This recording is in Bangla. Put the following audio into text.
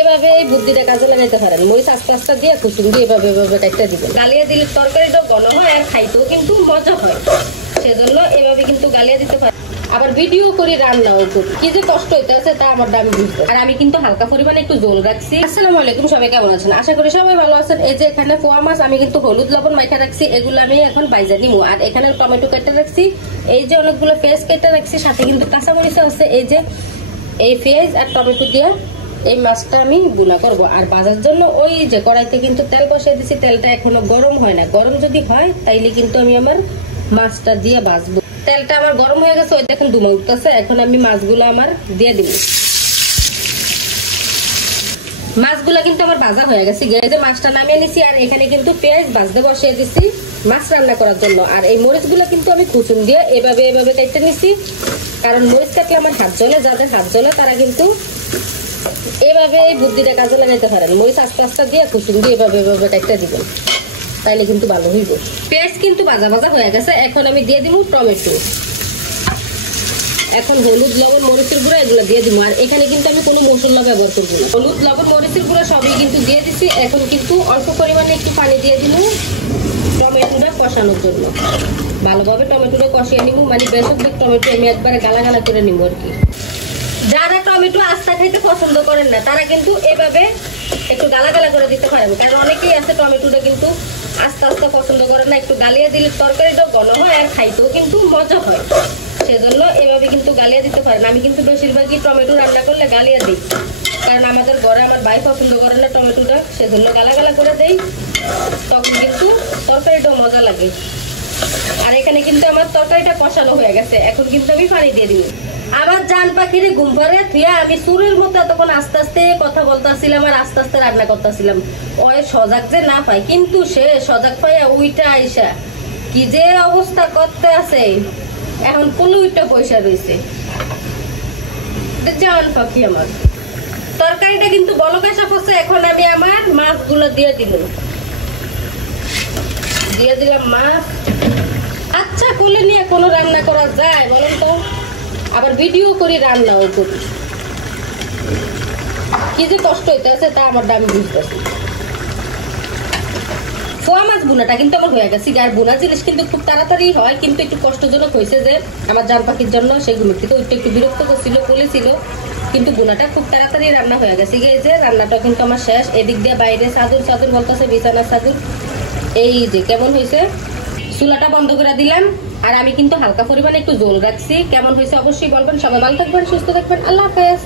এভাবে এই বুদ্ধিটা কাজে লাগাইতে পারেন। মরিচ আস্তে আস্তে দিয়ে কুচুম দিয়ে এভাবে এভাবে একটা দিবেন। গালিয়া দিলে তরকারিটা ঘন হয় আর খাইতেও কিন্তু মজা হয়, সেজন্য এভাবে কিন্তু গালিয়া দিতে পারেন। আবার ভিডিও করে রান্নাও করি, কি যে কষ্ট হইতে আছে তা আমার দামি বুঝতে। আর আমি কিন্তু হালকা পরিমাণে একটু ঝোল রাখছি। আসসালামু আলাইকুম, সবাই কেমন আছেন? আশা করি সবাই ভালো আছেন। এই যে এখানে পোয়া মাছ আমি কিন্তু হলুদ লবণ মাখা রাখছি, এগুলো আমি এখন বাইজা নিবো। আর এখানে টমেটো কেটে রাখছি, এই যে অনেকগুলো পেঁয়াজ কেটে রাখছি, সাথে কিন্তু কাঁচামরিচ আছে। এই যে এই পেঁয়াজ আর টমেটো দিয়ে এই মাছটা আমি বুনা করব। আর ভাজার জন্য ওই যে কড়াইতে কিন্তু তেল বসিয়ে দিছি, তেলটা এখনো গরম হয় না। গরম যদি হয় তাইলে কিন্তু আমি আমার মাছটা দিয়ে ভাজবো। তেলটা আমার গরম হয়ে গেছে, ওই দেখেন ধুমা উঠতেছে। এখন আমি মাছগুলো আমার দিয়ে দিব। মাছগুলা কিন্তু আমার ভাজা হয়ে গেছে, যে মাছটা নামিয়ে নিছি। আর এখানে কিন্তু পেঁয়াজ ভাজতে বসিয়ে দিছি মাছ রান্না করার জন্য। আর এই মরিচগুলো কিন্তু আমি কুচুম দিয়ে এভাবে এভাবে কেটে নিছি, কারণ মরিচ কাটলে আমার হাত জ্বলে। যাদের হাত জ্বলে তারা কিন্তু এভাবে এই বুদ্ধিটা কাজে লাগাইতে পারেন। মরিচ আস্তে আস্তে দিয়ে কুচুম দিয়ে এভাবে এভাবে কেটে দিবেন, তাইলে কিন্তু ভালো হইব। পেঁয়াজ কিন্তু ভাজা ভাজা হয়ে গেছে, এখন আমি দিয়ে দিব টমেটো। এখন হলুদ লবণ মরিচের গুঁড়া এগুলো দিয়ে দিব। আর এখানে কিন্তু আমি কোনো মশলা ব্যবহার করবো না, হলুদ লবণ মরিচের গুঁড়া সবই কিন্তু দিয়ে দিছি। এখন কিন্তু অল্প পরিমাণে একটু পানি দিয়ে দিব টমেটোটা কষানোর জন্য। ভালোভাবে টমেটোটা কষিয়ে নিব, মানে বেশক টমেটো আমি একবারে গালা গালা করে নিব আর কি। যারা টমেটো আস্তা খাইতে পছন্দ করেন না তারা কিন্তু এভাবে একটু গালা গালা করে দিতে পারেন, কারণ অনেকেই আছে টমেটোটা কিন্তু আস্তে আস্তে পছন্দ করে না। একটু গালিয়া দিলে তরকারিটা ঘন হয় আর খাইতেও কিন্তু মজা হয়, সেজন্য এভাবে কিন্তু গালিয়া দিতে পারেন। আমি কিন্তু বেশিরভাগই টমেটো রান্না করলে গালিয়া দিই, কারণ আমাদের ঘরে আমার ভাই পছন্দ করে না টমেটোটা, সেজন্য গালা গালা করে দেই, তখন কিন্তু তরকারিটাও মজা লাগে। আর এখানে কিন্তু আমার তরকারিটা কষানো হয়ে গেছে, এখন কিন্তু আমি পানি দিয়ে দিব। আমার জান পাখির ঘুম পাড়ে থিয়া আমি চুরের মতো তখন আস্তে আস্তে কথা বলতেছিলাম আর আস্তে আস্তে রান্না করতেছিলাম। ওই সজাগ যে না পাই, কিন্তু সে সজাগ পাইয়া উইটা আইসা কি যে অবস্থা করতে আছে, এখন কোন উইটা পয়সা রয়েছে। জান পাখি আমার তরকারিটা কিন্তু বলক আসা করছে। এখন আমি আমার মাছগুলো দিয়ে দিলাম মাছ। আচ্ছা কোলে নিয়ে কোনো রান্না করা যায় বলেন তো? আবার ভিডিও করি রান্নাও করি, কি যে কষ্ট হইতে আছে তা আমার দামি বুঝতেছি। পোয়া মাছ বুনাটা কিন্তু আমার হয়ে গেছে। আর বুনা জিনিস কিন্তু খুব তাড়াতাড়ি হয়, কিন্তু একটু কষ্টজনক হয়েছে যে আমার জান পাখির জন্য। সেগুলো থেকে ওইটা একটু বিরক্ত করছিল, বলেছিল, কিন্তু বুনাটা খুব তাড়াতাড়ি রান্না হয়ে গেছে। এই যে রান্নাটা কিন্তু আমার শেষ। এদিক দিয়ে বাইরে চাদর চাদর বলতেছে, বিছানার চাদর। এই যে কেমন হয়েছে, চুলাটা বন্ধ করে দিলাম। আর আমি কিন্তু হালকা পরিমাণে একটু ঝোল রাখছি। কেমন হয়েছে অবশ্যই বলবেন। সবাই ভালো থাকবেন, সুস্থ থাকবেন। আল্লাহ হাফেজ।